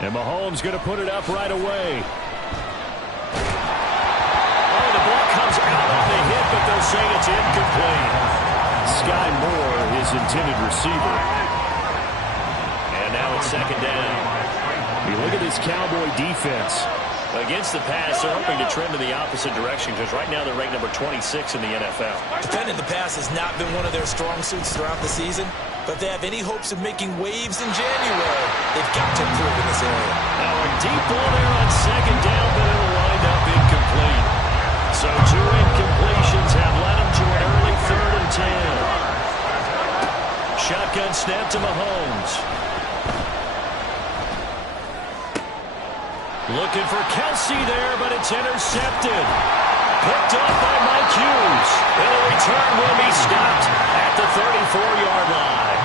And Mahomes going to put it up right away. Oh, the ball comes out of the hit, but they'll say it's incomplete. Sky Moore, his intended receiver. And now it's second down. You look at this Cowboy defense. Against the pass, they're hoping to trend in the opposite direction because right now they're ranked number 26 in the NFL. Defending the pass has not been one of their strong suits throughout the season, but if they have any hopes of making waves in January, they've got to improve in this area. Now a deep ball there on second down, but it'll wind up incomplete. So 2 incompletions have led them to an early 3rd and 10. Shotgun snap to Mahomes. Looking for Kelsey there, but it's intercepted. Picked up by Mike Hughes. And the return will be stopped at the 34-yard line.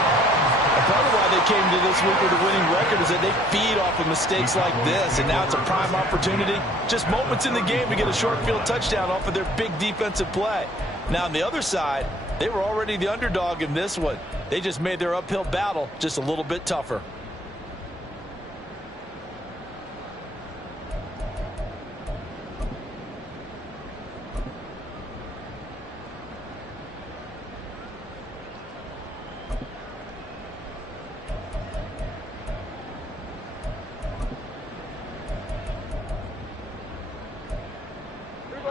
And part of why they came to this week with a winning record is that they feed off of mistakes like this, and now it's a prime opportunity. Just moments in the game to get a short field touchdown off of their big defensive play. Now on the other side, they were already the underdog in this one. They just made their uphill battle just a little bit tougher.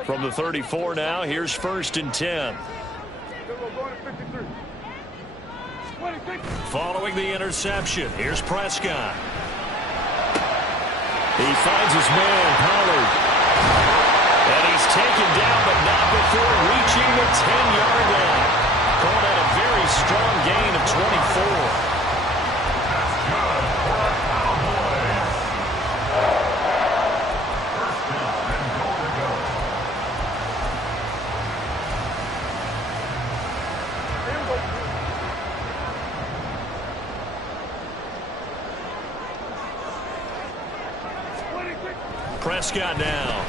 From the 34 now, here's 1st and 10. Following the interception, here's Prescott. He finds his man, Pollard. And he's taken down, but not before reaching the 10-yard line. Calling out a very strong gain of 24. Prescott now.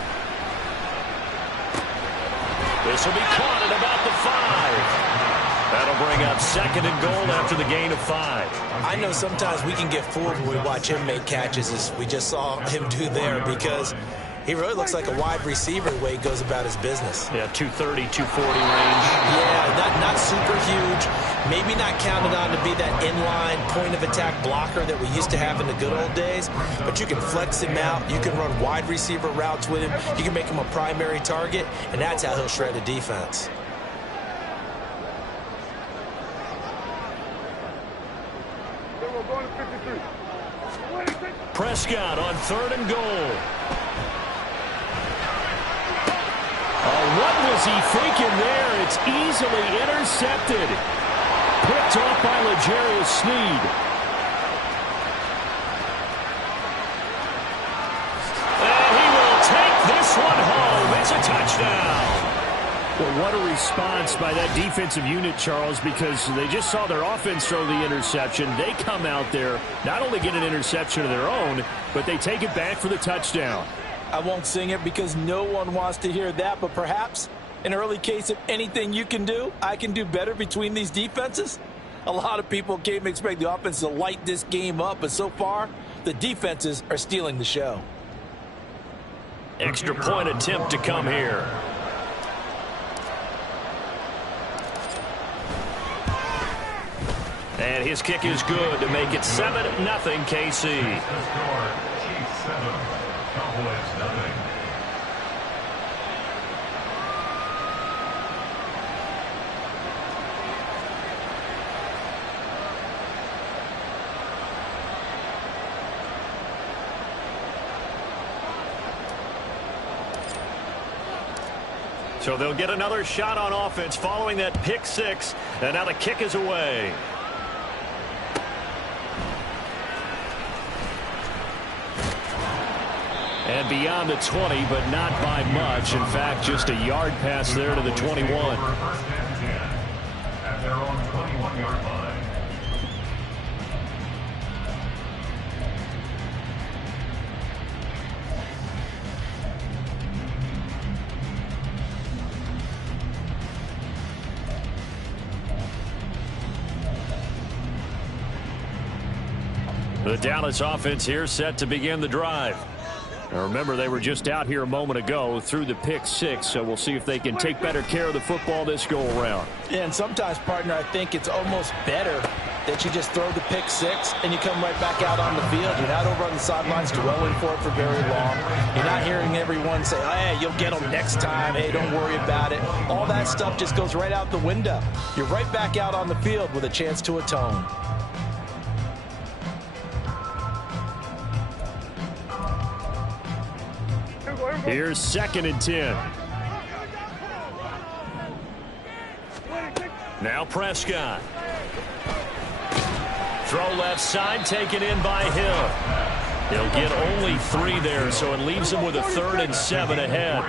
This will be caught at about the 5. That'll bring up 2nd and goal after the gain of 5. I know sometimes we can get fooled when we watch him make catches, as we just saw him do there, because he really looks like a wide receiver the way he goes about his business. Yeah, 230, 240 range. Yeah, not super huge. Maybe not counted on to be that inline point-of-attack blocker that we used to have in the good old days, but you can flex him out. You can run wide receiver routes with him. You can make him a primary target, and that's how he'll shred a defense. Prescott on 3rd and goal. Oh, what was he thinking there? It's easily intercepted. Picked off by L'Jarius Sneed. And he will take this one home. It's a touchdown. Well, what a response by that defensive unit, Charles, because they just saw their offense throw the interception. They come out there, not only get an interception of their own, but they take it back for the touchdown. I won't sing it because no one wants to hear that, but perhaps an early case of anything you can do, I can do better between these defenses. A lot of people came to expect the offense to light this game up, but so far, the defenses are stealing the show. Extra point attempt to come here. And his kick is good to make it 7-0 KC. So they'll get another shot on offense following that pick 6, and now the kick is away. And beyond the 20, but not by much. In fact, just a yard pass there to the 21. At their own 21-yard line. The Dallas offense here set to begin the drive. Now remember, they were just out here a moment ago through the pick six, so we'll see if they can take better care of the football this go-around. Yeah, and sometimes, partner, I think it's almost better that you just throw the pick six and you come right back out on the field. You're not over on the sidelines dwelling for it for very long. You're not hearing everyone say, hey, you'll get them next time. Hey, don't worry about it. All that stuff just goes right out the window. You're right back out on the field with a chance to atone. Here's 2nd and 10. Now Prescott. Throw left side, taken in by Hill. He'll get only 3 there, so it leaves him with a 3rd and 7 ahead.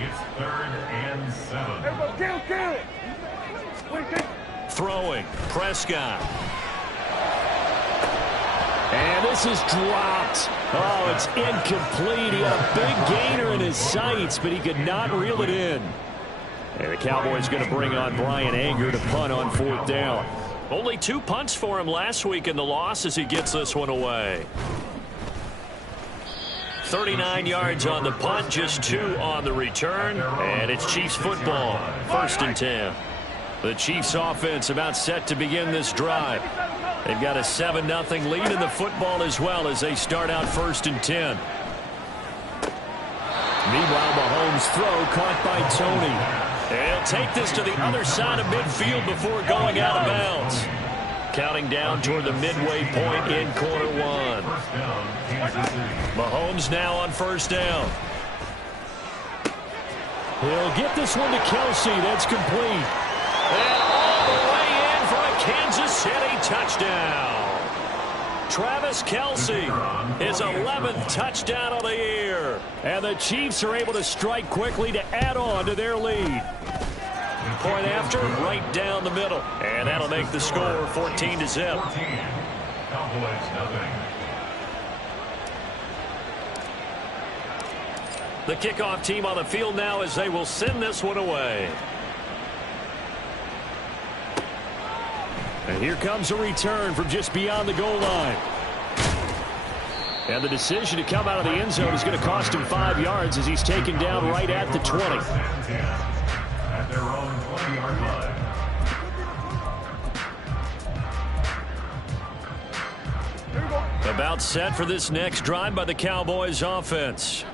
It's 3rd and 7. Throwing, Prescott. And this is dropped. Oh, it's incomplete. He had a big gainer in his sights, but he could not reel it in. And the Cowboys going to bring on Brian Anger to punt on 4th down. Only 2 punts for him last week in the loss as he gets this one away. 39 yards on the punt, just 2 on the return. And it's Chiefs football, 1st and 10. The Chiefs offense about set to begin this drive. They've got a 7-0 lead in the football as well as they start out 1st and 10. Meanwhile, Mahomes' throw caught by Tony. He'll take this to the other side of midfield before going out of bounds. Counting down toward the midway point in quarter 1. Mahomes now on 1st down. He'll get this one to Kelsey. That's complete. And all the way in for a Kansas City touchdown. Travis Kelce, his 11th touchdown of the year. And the Chiefs are able to strike quickly to add on to their lead. Point after, right down the middle. And that'll make the score 14-0. Cowboys nothing. The kickoff team on the field now as they will send this one away. And here comes a return from just beyond the goal line. And the decision to come out of the end zone is going to cost him 5 yards as he's taken down right at the 20. At their own 20-yard line. About set for this next drive by the Cowboys offense.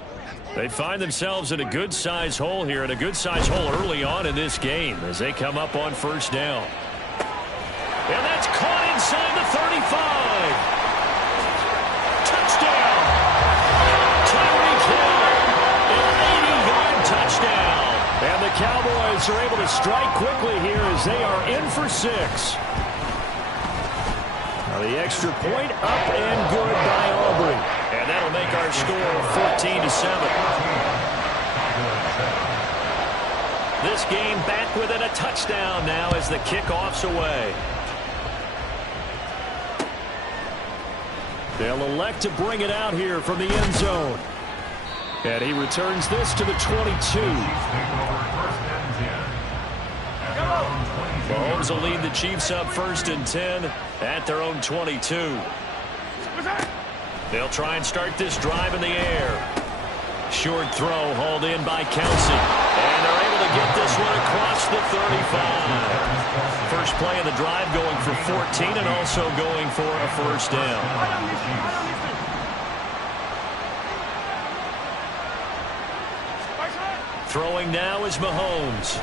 They find themselves in a good-sized hole here, and a good-sized hole early on in this game as they come up on 1st down. And that's caught inside the 35. Touchdown. Tyreek Hill. An 80-yard touchdown. And the Cowboys are able to strike quickly here as they are in for 6. Now the extra point up and good by Aubrey. And that'll make our score 14-7. This game back within a touchdown now as the kickoff's away. They'll elect to bring it out here from the end zone. And he returns this to the 22. Mahomes will lead the Chiefs up 1st and 10 at their own 22. They'll try and start this drive in the air. Short throw hauled in by Kelce. And they're able to get this one across the 35. First play of the drive going for 14 and also going for a 1st down. Throwing now is Mahomes.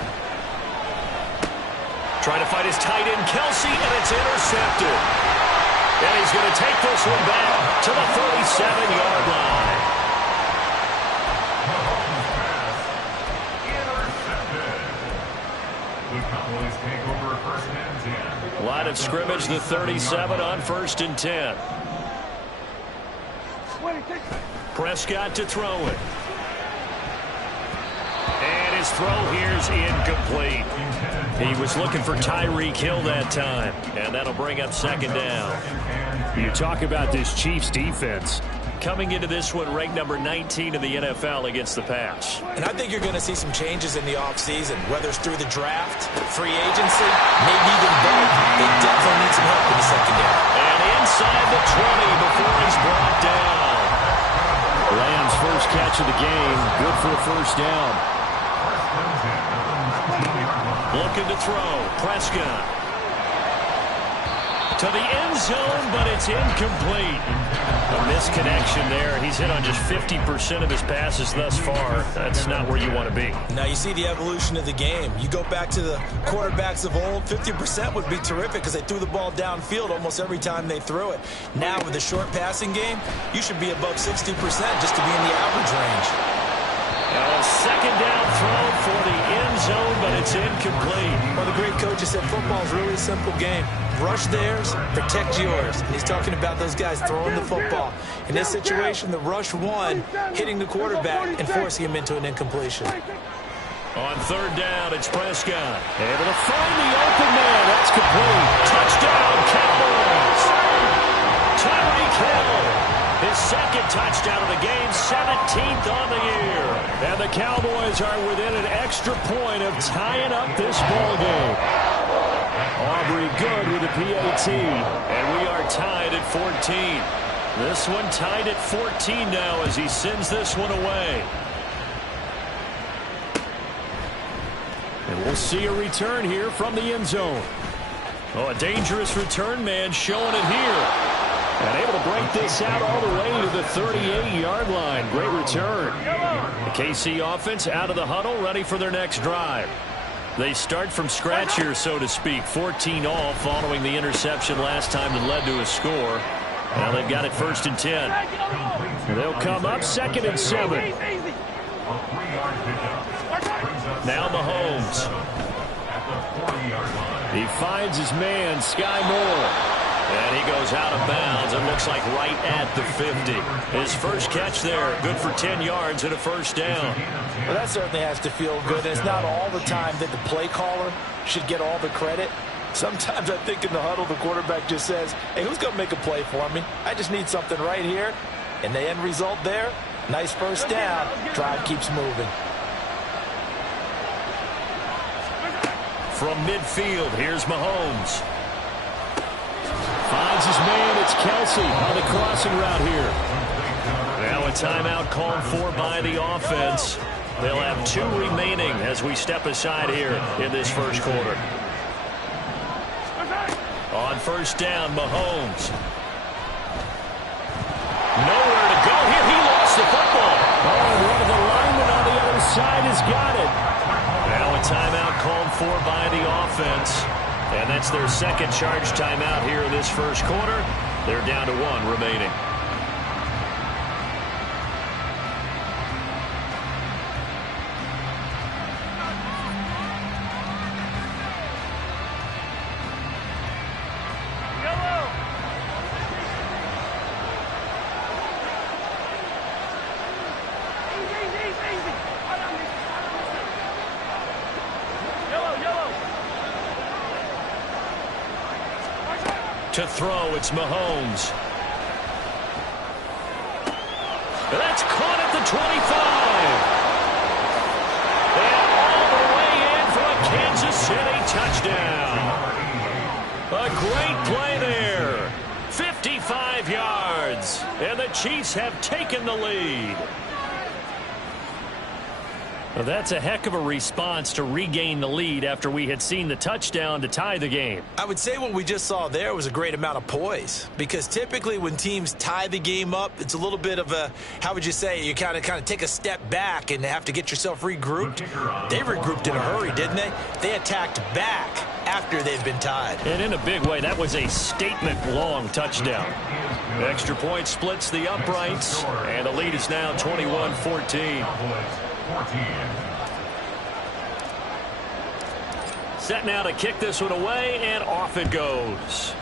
Trying to fight his tight end Kelce, and it's intercepted. And he's going to take this one back to the 37-yard line. Line of scrimmage, the 37 on 1st and 10. Prescott to throw it. And his throw here is incomplete. He was looking for Tyreek Hill that time. And that'll bring up 2nd down. You talk about this Chiefs defense. Coming into this one, ranked number 19 in the NFL against the pass. And I think you're going to see some changes in the offseason, whether it's through the draft, free agency, maybe even both. They definitely need some help in the secondary. And inside the 20 of the game. Good for a first down. Looking to throw. Prescott. To the end zone, but it's incomplete. A misconnection there. He's hit on just 50% of his passes thus far. That's not where you want to be. Now you see the evolution of the game. You go back to the quarterbacks of old, 50% would be terrific because they threw the ball downfield almost every time they threw it. Now with the short passing game, you should be above 60% just to be in the average range. A second down throw for the end zone, but it's incomplete. Well, the great coach has said football is really a simple game. Rush theirs, protect yours. And he's talking about those guys throwing the football. In this situation, the rush one, hitting the quarterback and forcing him into an incompletion. On third down, it's Prescott. Able to find the open man. That's complete. Touchdown, Cowboys. Tyreek Hill. His second touchdown of the game, 17th on the year. And the Cowboys are within an extra point of tying up this ball game. Aubrey good with a PAT. And we are tied at 14. This one tied at 14 now as he sends this one away. And we'll see a return here from the end zone. Oh, a dangerous return man showing it here. And able to break this out all the way to the 38-yard line. Great return. The KC offense out of the huddle, ready for their next drive. They start from scratch here, so to speak. 14 all following the interception last time that led to a score. Now they've got it 1st and 10. They'll come up 2nd and 7. Now Mahomes. He finds his man, Sky Moore. And he goes out of bounds. It looks like right at the 50. His first catch there, good for 10 yards and a first down. Well, that certainly has to feel good. It's not all the time that the play caller should get all the credit. Sometimes I think in the huddle, the quarterback just says, hey, who's going to make a play for me? I just need something right here. And the end result there, nice first down. Drive keeps moving. From midfield, here's Mahomes. Finds his man, it's Kelsey on the crossing route here. Now a timeout called for by the offense. They'll have 2 remaining as we step aside here in this first quarter. On first down, Mahomes. Nowhere to go here. He lost the football. Oh, one of the linemen on the other side has got it. Now a timeout called for by the offense. And that's their second charge timeout here in this first quarter. They're down to 1 remaining. To throw, it's Mahomes. That's caught at the 25. And all the way in for a Kansas City touchdown. A great play there. 55 yards. And the Chiefs have taken the lead. Well, that's a heck of a response to regain the lead after we had seen the touchdown to tie the game. I would say what we just saw there was a great amount of poise, because typically when teams tie the game up, it's a little bit of a, how would you say, you kind of take a step back and have to get yourself regrouped. They regrouped in a hurry, didn't they? They attacked back after they've been tied. And in a big way, that was a statement-long touchdown. Extra point splits the uprights, and the lead is now 21-14. Set now to kick this one away, and off it goes.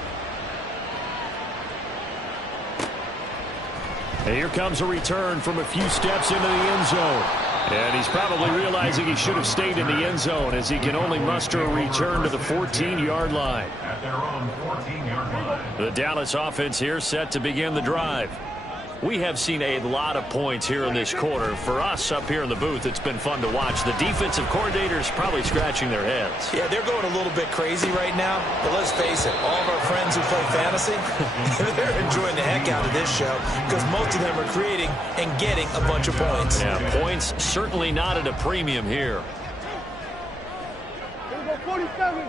And here comes a return from a few steps into the end zone. And he's probably realizing he should have stayed in the end zone, as he can only muster a return to the 14-yard line. At their own 14-yard line. The Dallas offense here set to begin the drive. We have seen a lot of points here in this quarter. For us up here in the booth, it's been fun to watch. The defensive coordinators probably scratching their heads. Yeah, they're going a little bit crazy right now. But let's face it, all of our friends who play fantasy, they're enjoying the heck out of this show because most of them are creating and getting a bunch of points. Yeah, points certainly not at a premium here. 47.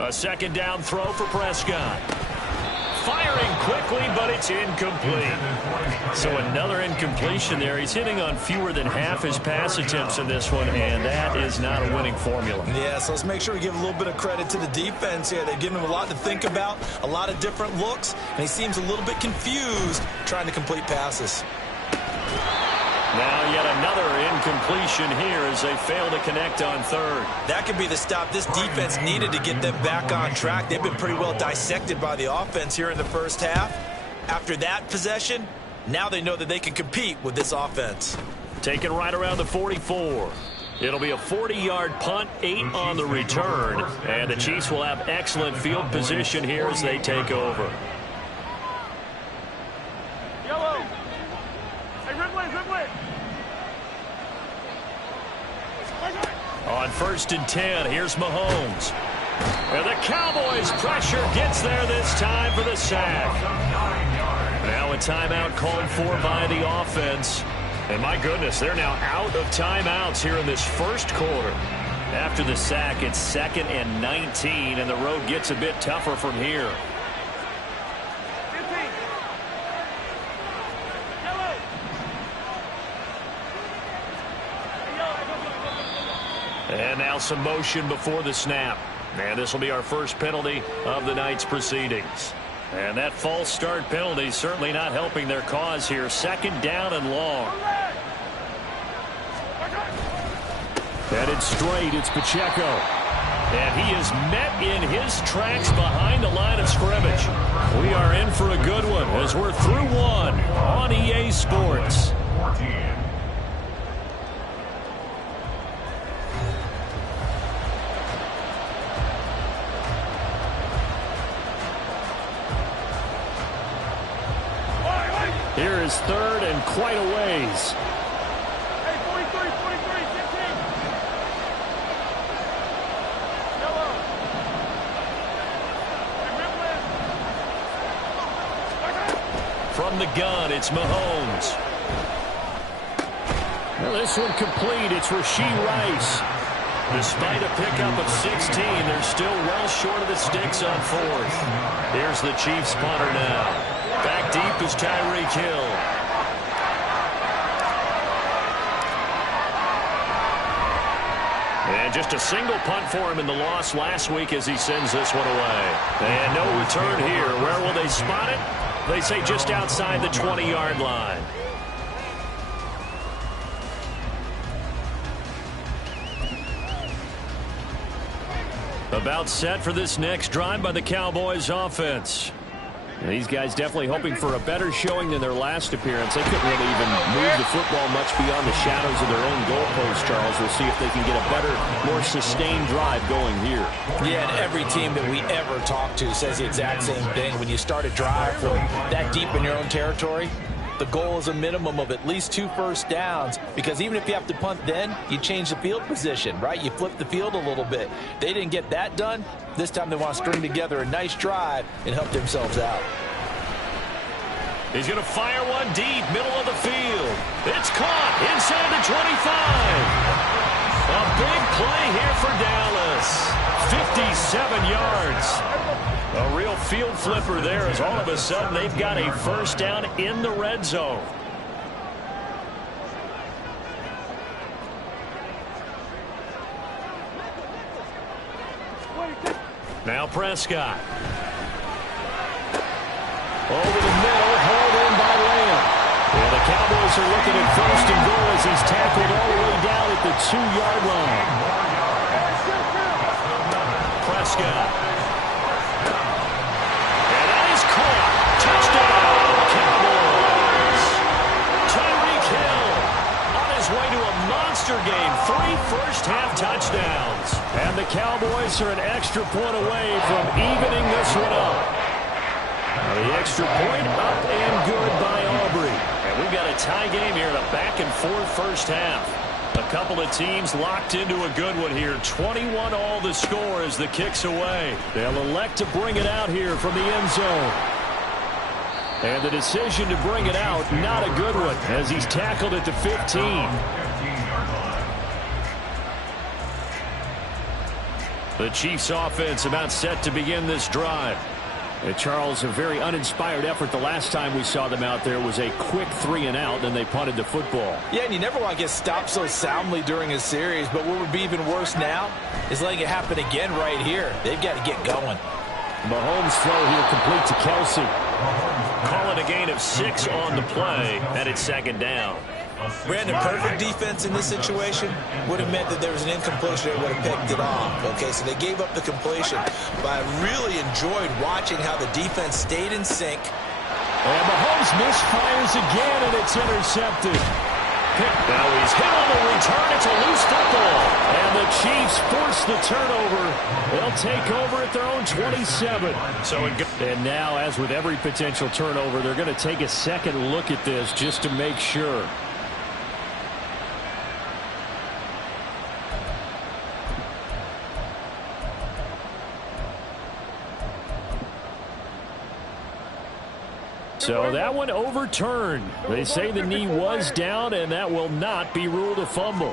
A second down throw for Prescott. Firing quickly, but it's incomplete. So another incompletion there. He's hitting on fewer than half his pass attempts in this one, and that is not a winning formula. Yeah, so let's make sure we give a little bit of credit to the defense here. They've given him a lot to think about, a lot of different looks, and he seems a little bit confused trying to complete passes. Now yet another incompletion here as they fail to connect on third. That could be the stop this defense needed to get them back on track. They've been pretty well dissected by the offense here in the first half. After that possession, now they know that they can compete with this offense. Taken right around the 44. It'll be a 40-yard punt, 8 on the return, and the Chiefs will have excellent field position here as they take over. Yellow. Hey, Ridley. On 1st and 10, here's Mahomes. And the Cowboys' pressure gets there this time for the sack. Now a timeout called for by the offense. And my goodness, they're now out of timeouts here in this first quarter. After the sack, it's 2nd and 19, and the road gets a bit tougher from here. 15. Yellow. And now some motion before the snap. And this will be our first penalty of the night's proceedings. And that false start penalty certainly not helping their cause here. 2nd down and long. Headed straight, it's Pacheco. And he is met in his tracks behind the line of scrimmage. We are in for a good one as we're through one on EA Sports. 14. Here is 3rd and quite a ways. Hey, 43, 15. Yellow. Hey, From the gun, it's Mahomes. Well, this one complete. It's Rashee Rice. Despite a pickup of 16, they're still well short of the sticks on 4th. Here's the Chiefs punter now. Back deep is Tyreek Hill. And just a single punt for him in the loss last week as he sends this one away. And no return here. Where will they spot it? They say just outside the 20-yard line. About set for this next drive by the Cowboys offense. And these guys definitely hoping for a better showing than their last appearance. They couldn't really even move the football much beyond the shadows of their own goalpost, Charles. We'll see if they can get a better, more sustained drive going here. Yeah, and every team that we ever talk to says the exact same thing. When you start a drive from that deep in your own territory, the goal is a minimum of at least 2 first downs, because even if you have to punt then, you change the field position, right? You flip the field a little bit. They didn't get that done. This time they want to string together a nice drive and help themselves out. He's going to fire one deep, middle of the field. It's caught inside the 25. A big play here for Dallas. 57 yards. A real field flipper there as all of a sudden they've got a first down in the red zone. Now Prescott. Over the middle, hauled in by Lamb. And the Cowboys are looking at 1st and goal as he's tackled all the way down at the 2-yard line. Prescott. And that is caught. Touchdown, Cowboys. Tyreek Hill on his way to a monster game. 3 first-half touchdowns. And the Cowboys are an extra point away from evening this one up. The extra point up and good by Aubrey. And we've got a tie game here in a back-and-forth first half. A couple of teams locked into a good one here. 21-all the score as the kick's away. They'll elect to bring it out here from the end zone. And the decision to bring it out, not a good one, as he's tackled at the 15. The Chiefs offense about set to begin this drive. Charles, a very uninspired effort the last time we saw them out there was a quick 3-and-out, then they punted the football. Yeah, and you never want to get stopped so soundly during a series, but what would be even worse now is letting it happen again right here. They've got to get going. Mahomes' throw here complete to Kelsey. Calling a gain of 6 on the play, and it's second down. Brandon, perfect defense in this situation would have meant that there was an incompletion that would have picked it off. Okay, so they gave up the completion, but I really enjoyed watching how the defense stayed in sync. And Mahomes misfires again, and it's intercepted. Now he's hit on the return. It's a loose football. And the Chiefs force the turnover. They'll take over at their own 27. And now, as with every potential turnover, they're going to take a second look at this just to make sure. So that one overturned. They say the knee was down, and that will not be ruled a fumble.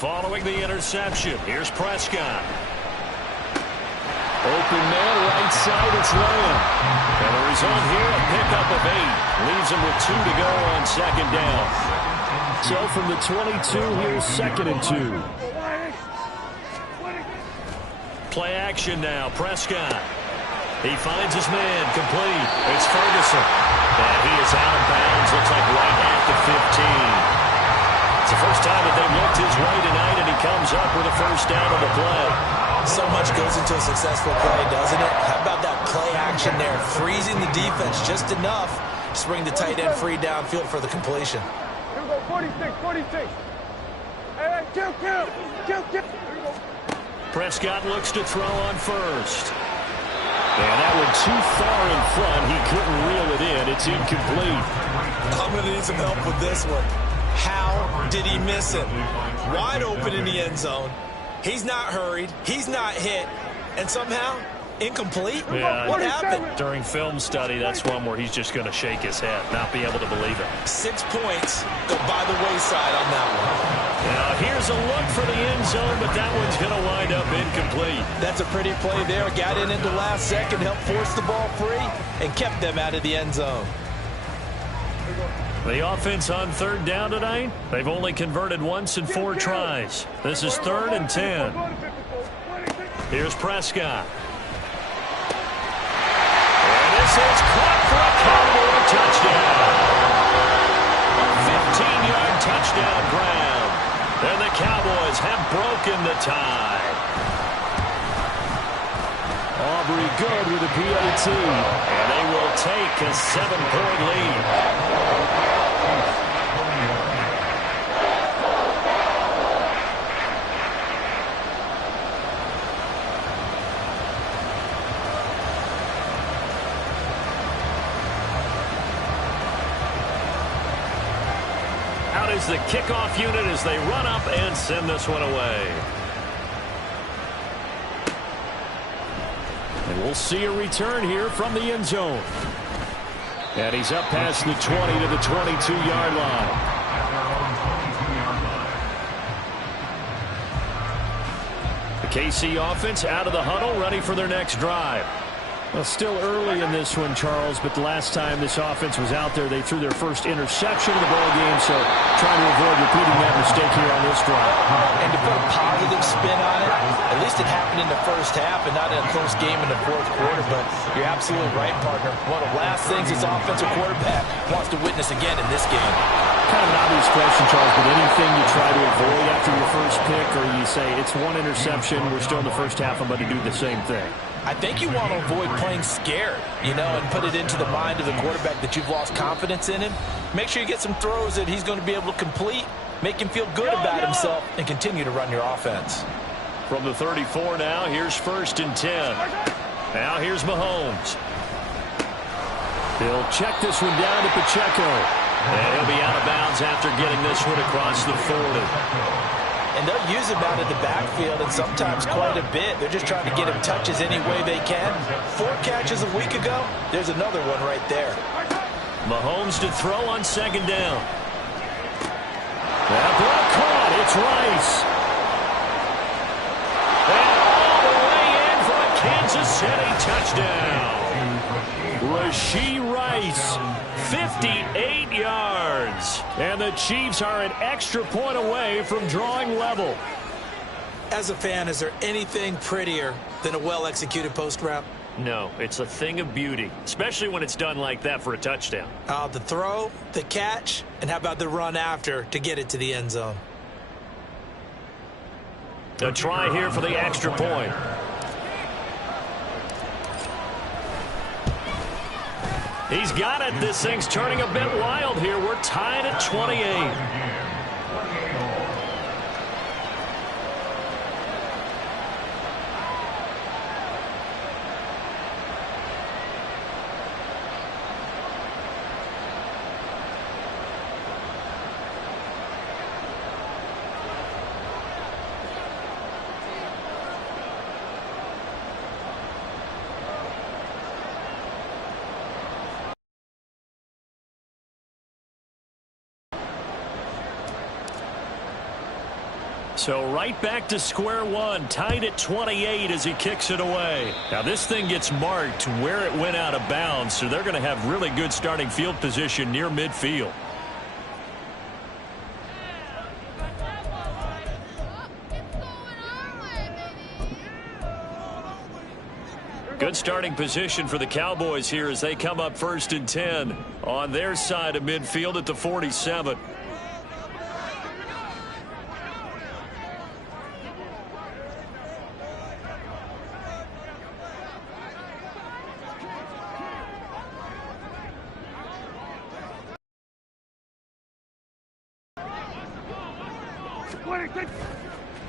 Following the interception, here's Prescott. Open man, right side, it's Lamb. And the result here, a pickup of 8. Leaves him with 2 to go on second down. So from the 22, here's 2nd and 2. Play action now, Prescott. He finds his man, complete. It's Ferguson. And he is out of bounds, looks like right at the 15. It's the first time that they've looked his way tonight, and he comes up with a first down on the play. So much goes into a successful play, doesn't it? How about that play action there? Freezing the defense just enough to bring the tight end free downfield for the completion. Here we go, 46, 46. Hey, kill. Here we go. Prescott looks to throw on first. And that one too far in front. He couldn't reel it in. It's incomplete. I'm going to need some help with this one. How did he miss it? Wide open in the end zone. He's not hurried. He's not hit. And somehow, incomplete? Yeah, what happened? During film study, that's one where he's just going to shake his head, not be able to believe it. 6 points go by the wayside on that one. Now, here's a look for the end zone, but that one's going to wind up incomplete. That's a pretty play there. Got in at the last second, helped force the ball free, and kept them out of the end zone. The offense on 3rd down tonight, they've only converted once in 4 tries. This is 3rd and 10. Here's Prescott. And this is caught for a Cowboy touchdown. A 15-yard touchdown grab. And the Cowboys have broken the tie. Aubrey good with a PAT. And they will take a 7-point lead. Out is the kickoff unit as they run up and send this one away. And we'll see a return here from the end zone. And he's up past the 20 to the 22-yard line. The KC offense out of the huddle, ready for their next drive. Well, still early in this one, Charles, but the last time this offense was out there, they threw their first interception of the ball game, so trying to avoid repeating that mistake here on this drive. And to put a positive spin on it, at least it happened in the first half and not in a close game in the 4th quarter, but you're absolutely right, partner. One of the last things this offensive quarterback wants to witness again in this game. Kind of an obvious question, Charles, but anything you try to avoid after your first pick, or you say it's one interception, we're still in the first half, I'm going to do the same thing? I think you want to avoid playing scared, and put it into the mind of the quarterback that you've lost confidence in him. Make sure you get some throws that he's going to be able to complete, make him feel good about himself, and continue to run your offense. From the 34 now, here's 1st and 10. Now here's Mahomes. He'll check this one down to Pacheco. And he'll be out of bounds after getting this one across the 40. And they'll use him out of the backfield, and sometimes quite a bit. They're just trying to get him touches any way they can. 4 catches a week ago. There's another one right there. Mahomes to throw on second down. That ball caught. It's Rice. And all the way in for a Kansas City touchdown. Rashee Rice, 58 yards. And the Chiefs are an extra point away from drawing level. As a fan, is there anything prettier than a well-executed post route? No, it's a thing of beauty, especially when it's done like that for a touchdown. The throw, the catch, and how about the run after to get it to the end zone? A try here for the extra point. He's got it. This thing's turning a bit wild here. We're tied at 28. So right back to square one, tied at 28 as he kicks it away. Now this thing gets marked where it went out of bounds, so they're going to have really good starting field position near midfield. Good starting position for the Cowboys here as they come up 1st and 10 on their side of midfield at the 47.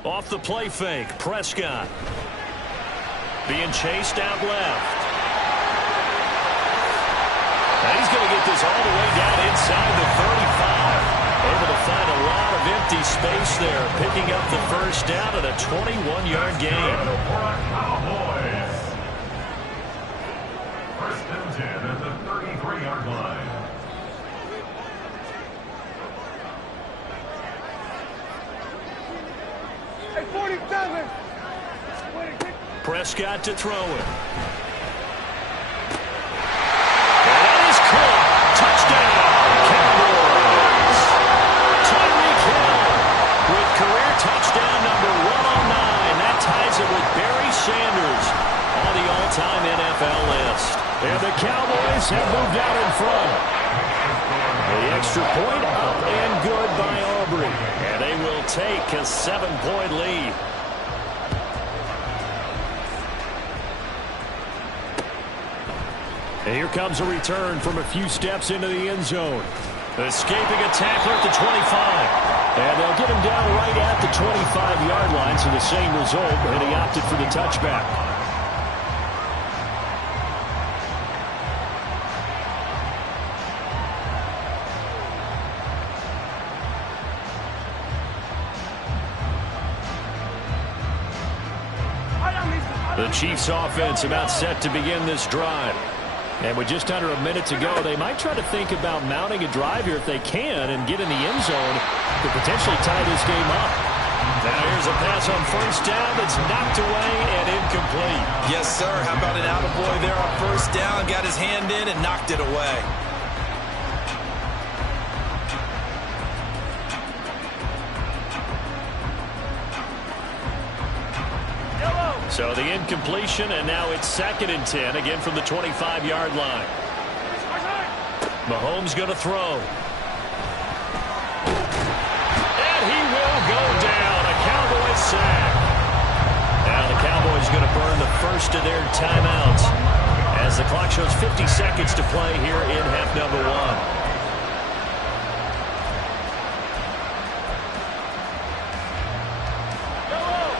Off the play fake, Prescott. Being chased out left. And he's going to get this all the way down inside the 35. Able to find a lot of empty space there, picking up the first down at a 21-yard gain. Cowboys. 1st and 10 at the 33-yard line. Hey, 47. Prescott to throw it. And that is caught. Touchdown, Cowboys. Tyreek Hill with career touchdown number 109. That ties it with Barry Sanders on the all-time NFL list. And the Cowboys have moved out in front. The extra point up and good by Aubrey. And they will take a 7-point lead. And here comes a return from a few steps into the end zone. Escaping a tackler at the 25. And they'll get him down right at the 25-yard line, so the same result, and he opted for the touchback. The Chiefs offense about set to begin this drive. And with just under a minute to go, they might try to think about mounting a drive here if they can and get in the end zone to potentially tie this game up. Now here's a pass on 1st down that's knocked away and incomplete. Yes, sir. How about an attaboy there on 1st down? Got his hand in and knocked it away. So the incompletion, and now it's 2nd and 10, again from the 25-yard line. Mahomes going to throw. And he will go down. A Cowboys sack. Now the Cowboys going to burn the first of their timeouts as the clock shows 50 seconds to play here in half number 1.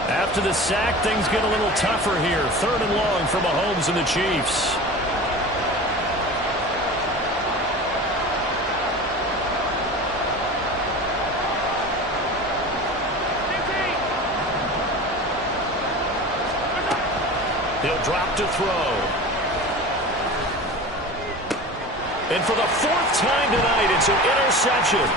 After the sack, things get a little tougher here. 3rd and long for Mahomes and the Chiefs. He'll drop to throw. And for the 4th time tonight, it's an interception.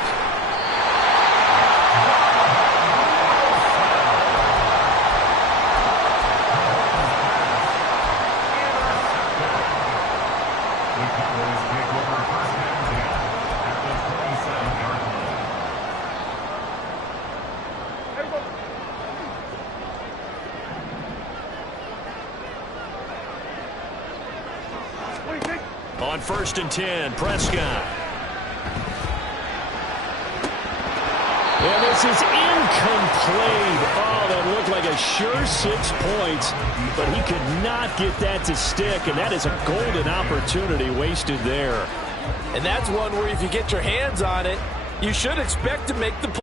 On 1st and 10, Prescott. And this is incomplete. Oh, that looked like a sure 6 points, but he could not get that to stick, and that is a golden opportunity wasted there. And that's one where if you get your hands on it, you should expect to make the play.